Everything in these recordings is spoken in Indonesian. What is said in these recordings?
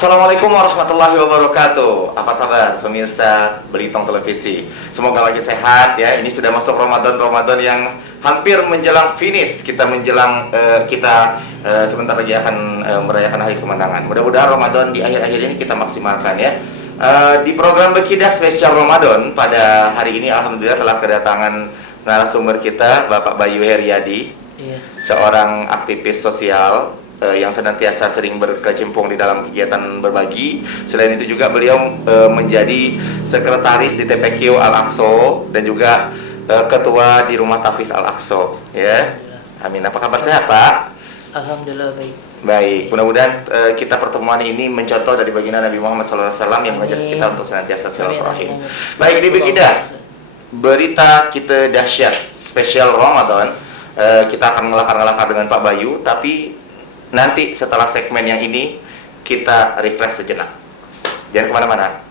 Assalamualaikum warahmatullahi wabarakatuh. Apa kabar pemirsa Belitung Televisi? Semoga lagi sehat ya. Ini sudah masuk Ramadan yang hampir menjelang finish. Kita menjelang sebentar lagi akan merayakan hari kemenangan. Mudah-mudahan Ramadan di akhir-akhir ini kita maksimalkan ya. Di program Bekidah spesial Ramadan pada hari ini alhamdulillah telah kedatangan narasumber kita Bapak Bayu Heriadi, seorang aktivis sosial yang senantiasa sering berkecimpung di dalam kegiatan berbagi. Selain itu juga beliau menjadi sekretaris di TPQ Al-Aqsa dan juga ketua di Rumah Tahfiz Al-Aqsa. Ya, amin. Apa kabar sehat, Pak? Alhamdulillah baik. Baik, mudah-mudahan kita pertemuan ini mencontoh dari baginda Nabi Muhammad SAW yang mengajak kita untuk senantiasa silaturahim. Baik, di Bekidah berita kita dahsyat spesial Ramadan, kita akan ngelakar dengan Pak Bayu, tapi nanti setelah segmen yang ini kita refresh sejenak. Jangan kemana-mana.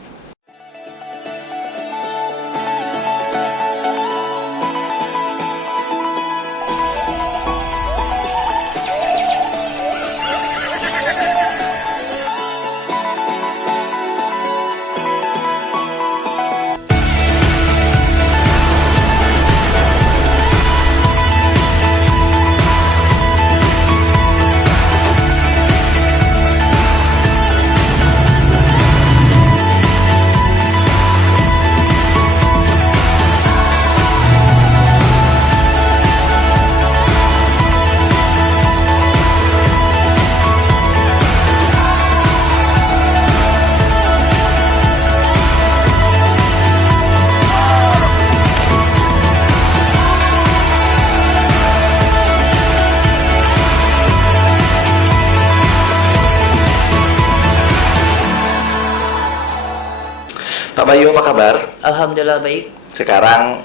Pak Bayu, apa kabar? Alhamdulillah baik. Sekarang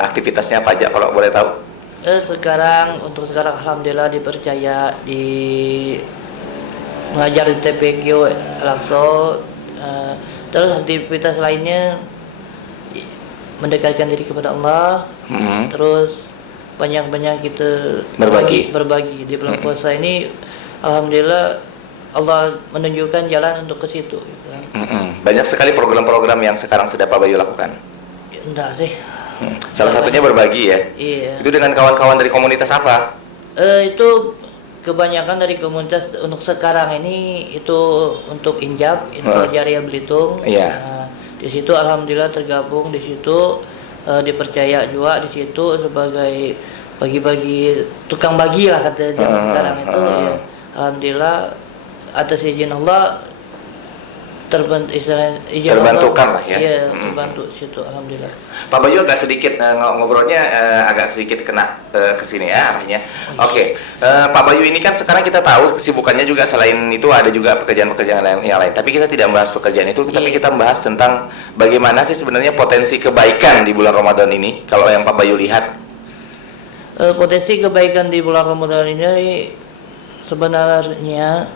aktivitasnya apa aja kalau boleh tahu? Sekarang alhamdulillah dipercaya di mengajar di TPQ Al-Aqsa. Terus aktivitas lainnya mendekatkan diri kepada Allah. Terus banyak-banyak kita berbagi di bulan puasa ini. Alhamdulillah Allah menunjukkan jalan untuk ke situ. Banyak sekali program-program yang sekarang sudah Pak Bayu lakukan. Enggak sih. Salah satunya berbagi ya. Iya. Itu dengan kawan-kawan dari komunitas apa? Itu kebanyakan dari komunitas untuk sekarang ini itu untuk Injab, Info Jariah Belitung. Iya. Di situ alhamdulillah tergabung di situ, dipercaya juga di situ sebagai bagi-bagi tukang bagi lah kata zaman sekarang itu. Ya. Alhamdulillah atas izin Allah terbantukan lah ya. Iya, terbantu situ alhamdulillah. Pak Bayu agak sedikit ngobrolnya agak sedikit kena ke sini ya arahnya. Oke. Pak Bayu ini kan sekarang kita tahu kesibukannya juga selain itu ada juga pekerjaan-pekerjaan yang lain. Tapi kita tidak membahas pekerjaan itu, tapi kita membahas tentang bagaimana sih sebenarnya potensi kebaikan di bulan Ramadan ini kalau yang Pak Bayu lihat. Potensi kebaikan di bulan Ramadan ini sebenarnya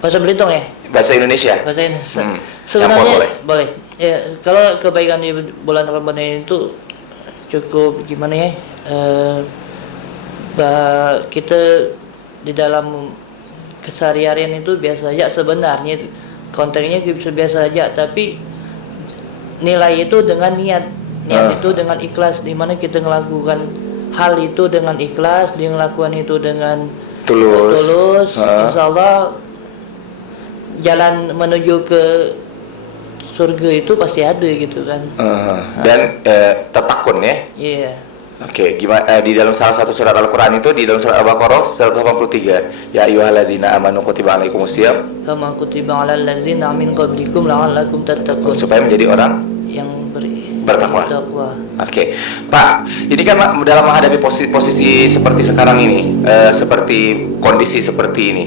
bahasa Belitung ya? Bahasa Indonesia. Bahasa Indonesia. Sebenarnya boleh. Ya, kalau kebaikan di bulan Ramadan itu cukup gimana ya? Kita di dalam keseharian itu biasa saja sebenarnya kontennya biasa saja, tapi nilai itu dengan niat itu dengan ikhlas, di mana kita melakukan hal itu dengan ikhlas, dia melakukan itu dengan tulus. Insya Allah jalan menuju ke surga itu pasti ada gitu kan. Dan tetakun ya. Iya. Oke, gimana di dalam salah satu surat Al-Qur'an itu di dalam surat Al-Baqarah 183, ya ayyuhalladzina amanu kutiba alaikumusiyam kama kutiba alal ladzina min qablikum la'allakum tattaqun. Supaya menjadi orang yang bertakwa. Oke. Pak, ini kan dalam menghadapi posisi seperti sekarang ini, seperti kondisi seperti ini.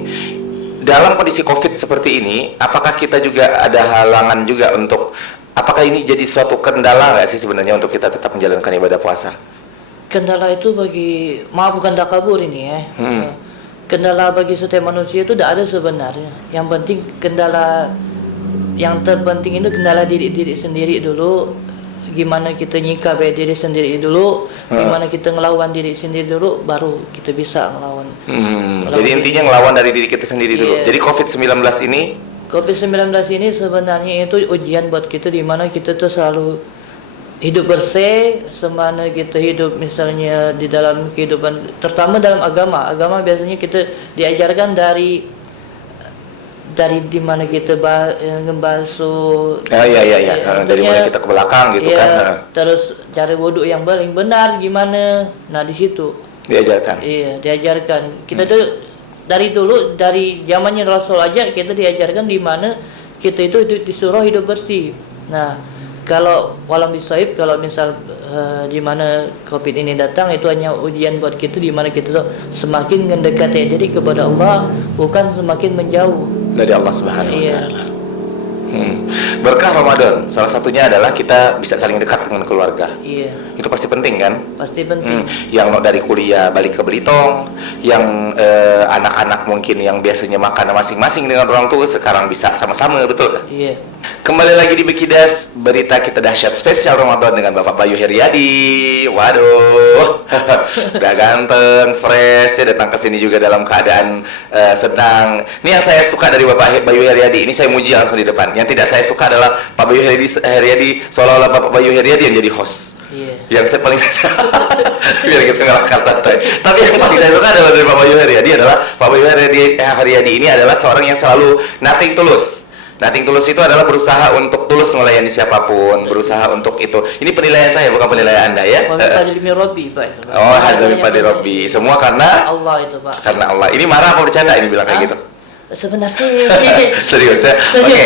Dalam kondisi COVID seperti ini, apakah kita juga ada halangan juga untuk, apakah ini jadi suatu kendala nggak sih sebenarnya untuk kita tetap menjalankan ibadah puasa? Kendala itu bukan takabur ini ya. Kendala bagi setiap manusia itu tidak ada sebenarnya. Yang penting yang terpenting itu kendala diri sendiri dulu. Gimana kita nyikapi diri sendiri dulu, gimana kita ngelawan diri sendiri dulu, baru kita bisa ngelawan. Jadi intinya ngelawan dari diri kita sendiri dulu. Jadi COVID-19 ini COVID-19 ini sebenarnya itu ujian buat kita, di mana kita tuh selalu hidup bersih, semana kita hidup misalnya di dalam kehidupan, terutama dalam agama. Agama biasanya kita diajarkan dari di mana kita ngebasuh. Iya. Dari mana kita ke belakang gitu iya, kan. Terus cari wudhu yang paling benar gimana. Nah, di situ Diajarkan. iya, diajarkan. Kita tuh dari dulu, dari zamannya Rasul aja kita diajarkan di mana kita itu disuruh hidup bersih. Nah, kalau walam bisaib, kalau misal di mana Covid ini datang, itu hanya ujian buat kita, di mana kita tuh semakin mendekati jadi kepada Allah, bukan semakin menjauh Dari Allah Subhanahu wa Iya. taala. Berkah Ramadan salah satunya adalah kita bisa saling dekat dengan keluarga. Iya, Itu pasti penting kan? pasti penting. Yang dari kuliah balik ke Belitung, yang anak-anak mungkin yang biasanya makan masing-masing dengan orang tua sekarang bisa sama-sama, betul kan? Iya. Kembali lagi di Bekidas, berita kita dahsyat spesial Ramadan dengan Bapak Bayu Heriadi. Waduh, udah ganteng, fresh, ya datang ke sini juga dalam keadaan senang. Ini yang saya suka dari Bapak Bayu Heriadi. Ini saya muji langsung di depan. Yang tidak saya suka adalah Pak Bayu Heriadi seolah-olah Bapak Bayu Heriadi yang jadi host. Iya. Yang saya paling biar kita nggak santai. Tapi yang paling saya suka adalah dari Pak Bayu Heriadi adalah Pak Bayu Heriadi ini adalah seorang yang selalu nothing tulus. Nothing tulus itu adalah berusaha untuk tulus melayani siapapun, berusaha untuk itu. Ini penilaian saya, bukan penilaian Anda ya. Wa min fadli Rabbi, Pak. Oh, hadza min fadli Rabbi. Semua karena Allah itu, Pak. karena Allah. Ini marah apa bercanda ini bilang kayak gitu? Sebenarnya Serius ya? Oke.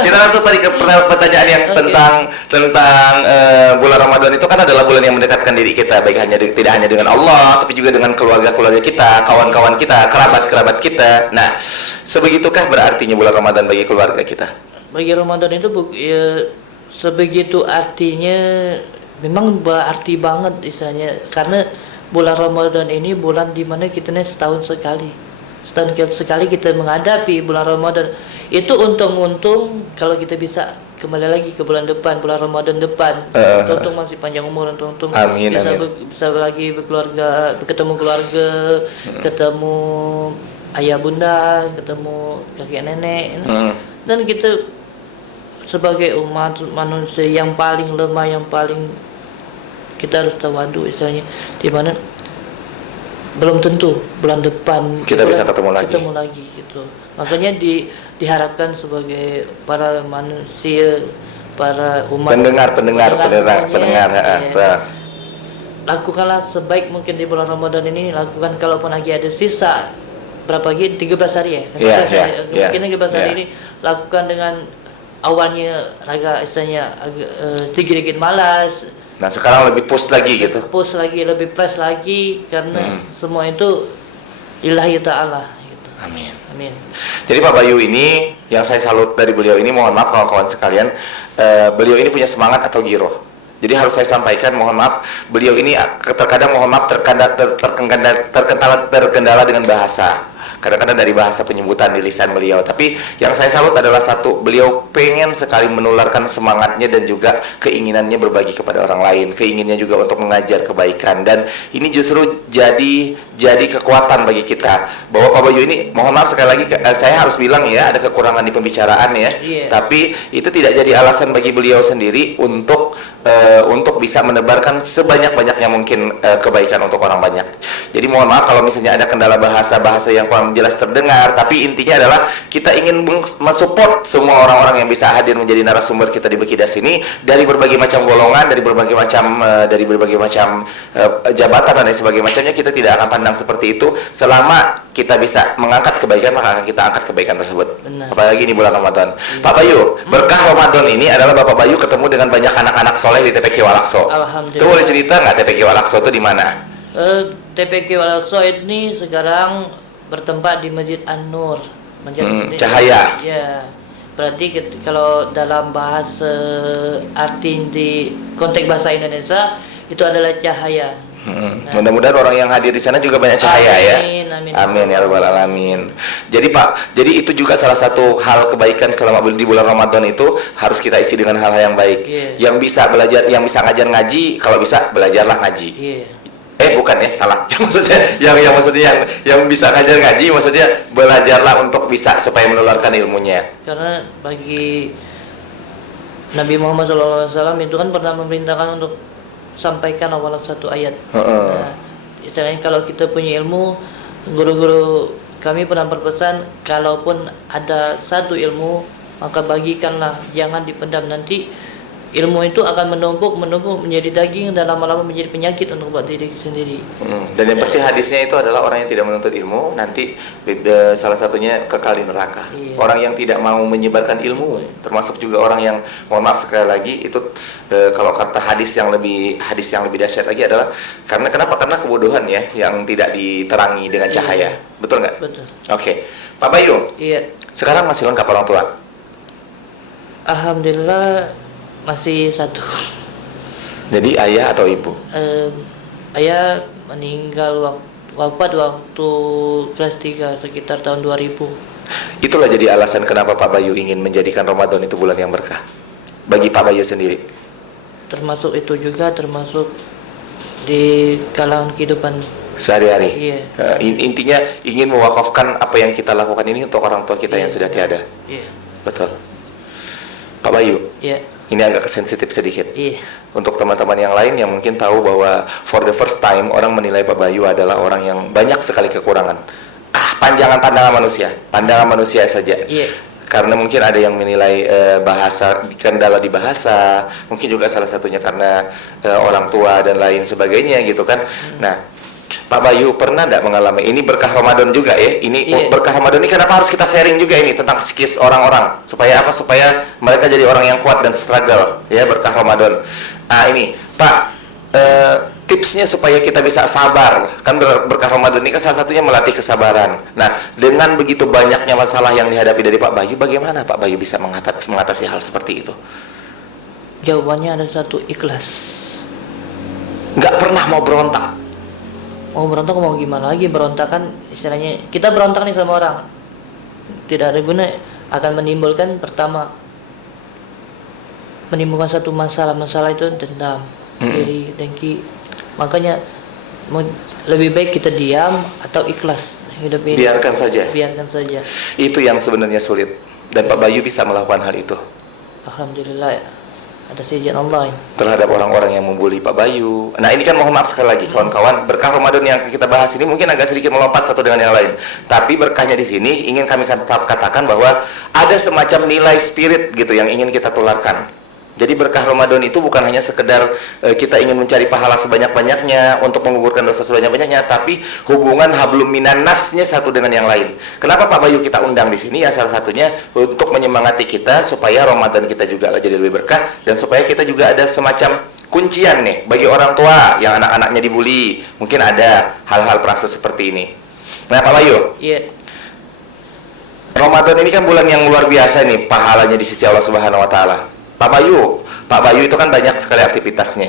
Kita langsung tadi ke pertanyaan yang tentang bulan Ramadan itu kan adalah bulan yang mendekatkan diri kita, baik tidak hanya dengan Allah, tapi juga dengan keluarga-keluarga kita, kawan-kawan kita, kerabat-kerabat kita. Nah, sebegitukah berartinya bulan Ramadan bagi keluarga kita? Bagi Ramadan itu sebegitu artinya, memang berarti banget misalnya, karena bulan Ramadan ini bulan dimana kita setahun sekali kita menghadapi bulan Ramadan. Itu untung kalau kita bisa kembali lagi ke bulan depan, bulan Ramadan depan. Untung masih panjang umur, untung Amin, bisa amin. bisa lagi ketemu keluarga, ketemu ayah bunda, ketemu kakek nenek. Dan kita sebagai umat manusia yang paling lemah, yang paling kita harus tawadu misalnya, di mana belum tentu bulan depan Kita bisa ketemu lagi. gitu. Makanya diharapkan sebagai para manusia, para umat Pendengar. Lakukanlah sebaik mungkin di bulan Ramadan ini. Lakukan kalaupun lagi ada sisa berapa lagi, 13 hari ya. Mungkin 13 hari ini lakukan dengan awalnya agak istilahnya dikit-dikit malas. Nah, sekarang lebih push lagi gitu. Push lagi, lebih press lagi, karena semua itu lillahi ta'ala gitu. Amin. Amin. Jadi Pak Bayu ini, yang saya salut dari beliau ini, mohon maaf kawan-kawan sekalian, beliau ini punya semangat atau giroh. Jadi harus saya sampaikan, mohon maaf, beliau ini terkadang terkendala dengan bahasa. Kadang-kadang dari bahasa penyebutan di lisan beliau. Tapi yang saya salut adalah satu, beliau pengen sekali menularkan semangatnya dan juga keinginannya berbagi kepada orang lain, keinginannya juga untuk mengajar kebaikan. Dan ini justru jadi kekuatan bagi kita. Bahwa Pak Bayu ini, mohon maaf sekali lagi, saya harus bilang ya, ada kekurangan di pembicaraan ya. Iya. Tapi itu tidak jadi alasan bagi beliau sendiri untuk bisa menebarkan sebanyak-banyaknya mungkin kebaikan untuk orang banyak. Jadi mohon maaf kalau misalnya ada kendala bahasa yang kurang jelas terdengar, tapi intinya adalah kita ingin mensupport semua orang-orang yang bisa hadir menjadi narasumber kita di Bekidas ini dari berbagai macam golongan, dari berbagai macam jabatan dan lain sebagainya macamnya. Kita tidak akan pandang seperti itu selama kita bisa mengangkat kebaikan, maka kita angkat kebaikan tersebut. Benar. Apalagi ini bulan Ramadan. Pak Bayu, berkah Ramadan ini adalah Bapak Bayu ketemu dengan banyak anak-anak soleh di TPQ Walakso. Alhamdulillah. Itu boleh cerita nggak TPQ Walakso itu di mana? TPQ Walakso ini sekarang bertempat di Masjid An-Nur. Cahaya. Ya. Berarti kalau dalam bahasa arti di konteks bahasa Indonesia itu adalah cahaya. Mudah-mudahan orang yang hadir di sana juga banyak cahaya ya. Amin. Amin ya rabbal alamin. Jadi Pak, jadi itu juga salah satu hal kebaikan selama di bulan Ramadan itu harus kita isi dengan hal-hal yang baik. Yeah. Yang bisa belajar, yang bisa ngajar ngaji, kalau bisa belajarlah ngaji. Iya. Bukan ya, salah. Maksudnya yang bisa ngajar ngaji, maksudnya belajarlah untuk bisa supaya menularkan ilmunya. Karena bagi Nabi Muhammad SAW itu kan pernah memerintahkan untuk sampaikan awalan satu ayat. Nah, istilahnya kalau kita punya ilmu, guru-guru kami pernah berpesan, kalaupun ada satu ilmu, maka bagikanlah, jangan dipendam. Nanti ilmu itu akan menumpuk menjadi daging dan lama-lama menjadi penyakit untuk buat diri sendiri. Dan yang pasti hadisnya itu adalah orang yang tidak menuntut ilmu nanti salah satunya kekal di neraka. Iya. Orang yang tidak mau menyebarkan ilmu, termasuk juga orang yang, mohon maaf sekali lagi, itu kalau kata hadis yang lebih dahsyat lagi adalah karena kenapa? Karena kebodohan ya yang tidak diterangi dengan cahaya. Iya. Betul nggak? Betul. Oke. Pak Bayu. Iya. Sekarang masih lengkap orang tua? Alhamdulillah masih satu. Jadi ayah atau ibu? Ayah meninggal wafat waktu kelas 3 sekitar tahun 2000. Itulah jadi alasan kenapa Pak Bayu ingin menjadikan Ramadan itu bulan yang berkah bagi Pak Bayu sendiri. Termasuk itu juga, termasuk di kalangan kehidupan Sehari-hari. Iya. Intinya ingin mewakafkan apa yang kita lakukan ini untuk orang tua kita yang sudah tiada. Iya. Betul. Pak Bayu. Iya. Ini agak sensitif sedikit. Iya. Untuk teman-teman yang lain yang mungkin tahu bahwa for the first time orang menilai Pak Bayu adalah orang yang banyak sekali kekurangan. Pandangan manusia saja. Iya. Karena mungkin ada yang menilai bahasa, kendala di bahasa, mungkin juga salah satunya karena orang tua dan lain sebagainya gitu kan. Nah, Pak Bayu pernah tidak mengalami ini berkah Ramadan juga ya? Ini berkah Ramadan ini kenapa harus kita sharing juga ini tentang psikis orang-orang supaya apa? Supaya mereka jadi orang yang kuat dan struggle ya berkah Ramadan. Ini Pak, tipsnya supaya kita bisa sabar kan berkah Ramadan ini kan salah satunya melatih kesabaran. Nah dengan begitu banyaknya masalah yang dihadapi dari Pak Bayu, bagaimana Pak Bayu bisa mengatasi hal seperti itu? Jawabannya ada satu, ikhlas. Nggak pernah mau berontak. Mau berontak mau gimana lagi, berontak kan istilahnya kita berontak nih sama orang tidak ada guna, akan menimbulkan pertama menimbulkan satu masalah itu dendam, iri, dengki. Makanya lebih baik kita diam atau ikhlas hidup ini. Biarkan saja. Itu yang sebenarnya sulit dan Pak Bayu bisa melakukan hal itu. Alhamdulillah ya. Atas izin Allah terhadap orang-orang yang membuli Pak Bayu. Nah ini kan mohon maaf sekali lagi kawan-kawan, berkah Ramadan yang kita bahas ini mungkin agak sedikit melompat satu dengan yang lain. Tapi berkahnya di sini ingin kami tetap katakan bahwa ada semacam nilai spirit gitu yang ingin kita tularkan. Jadi berkah Ramadan itu bukan hanya sekedar kita ingin mencari pahala sebanyak-banyaknya untuk menggugurkan dosa sebanyak-banyaknya, tapi hubungan hablum minan nasnya satu dengan yang lain. Kenapa Pak Bayu kita undang di sini? Ya salah satunya untuk menyemangati kita supaya Ramadan kita juga jadi lebih berkah dan supaya kita juga ada semacam kuncian nih bagi orang tua yang anak-anaknya dibully. Mungkin ada hal-hal proses seperti ini. Nah Pak Bayu. Iya. Ramadan ini kan bulan yang luar biasa nih pahalanya di sisi Allah Subhanahu wa taala. Pak Bayu itu kan banyak sekali aktivitasnya.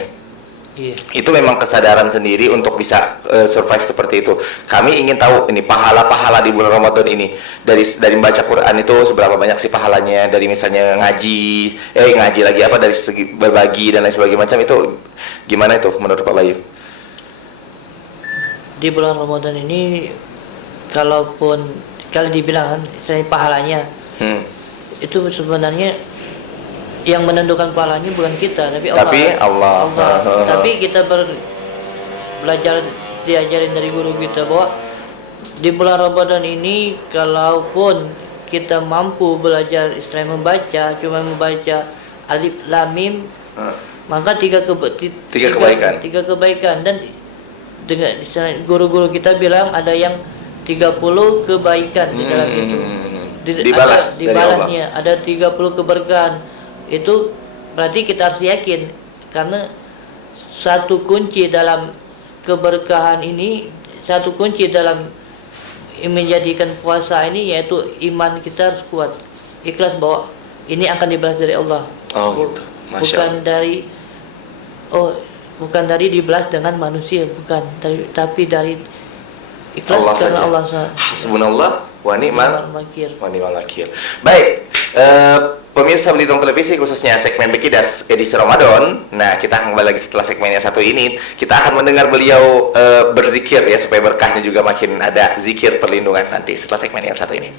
Iya. Itu memang kesadaran sendiri untuk bisa survive seperti itu. Kami ingin tahu ini pahala-pahala di bulan Ramadan ini dari membaca Quran itu seberapa banyak sih pahalanya, dari misalnya ngaji lagi apa dari segi berbagi dan lain sebagainya macam itu gimana itu menurut Pak Bayu? Di bulan Ramadan ini kalaupun kalau dibilang saya pahalanya itu sebenarnya yang menentukan pahalanya bukan kita tapi Allah. Tapi Allah. Tapi kita belajar diajarin dari guru kita bahwa di bulan Ramadan ini kalaupun kita mampu belajar Islam membaca, cuma membaca alif lam mim, maka tiga kebaikan dan dengan guru-guru kita bilang ada yang 30 kebaikan di dalam itu. Dibalasnya ada 30 keberkahan. Itu berarti kita harus yakin karena satu kunci dalam keberkahan ini, satu kunci dalam menjadikan puasa ini yaitu iman kita harus kuat, ikhlas bahwa ini akan dibalas dari Allah. Gitu. Bukan dari dibalas dengan manusia, tapi dari ikhlas Allah karena saja. Allah. Hasbunallah wa ni'mal wakil. Baik, Pemirsa Belitung Televisi, khususnya segmen Bekidas edisi Ramadan. Nah, kita akan kembali lagi setelah segmen yang satu ini. Kita akan mendengar beliau berzikir ya, supaya berkahnya juga makin ada, zikir perlindungan nanti setelah segmen yang satu ini.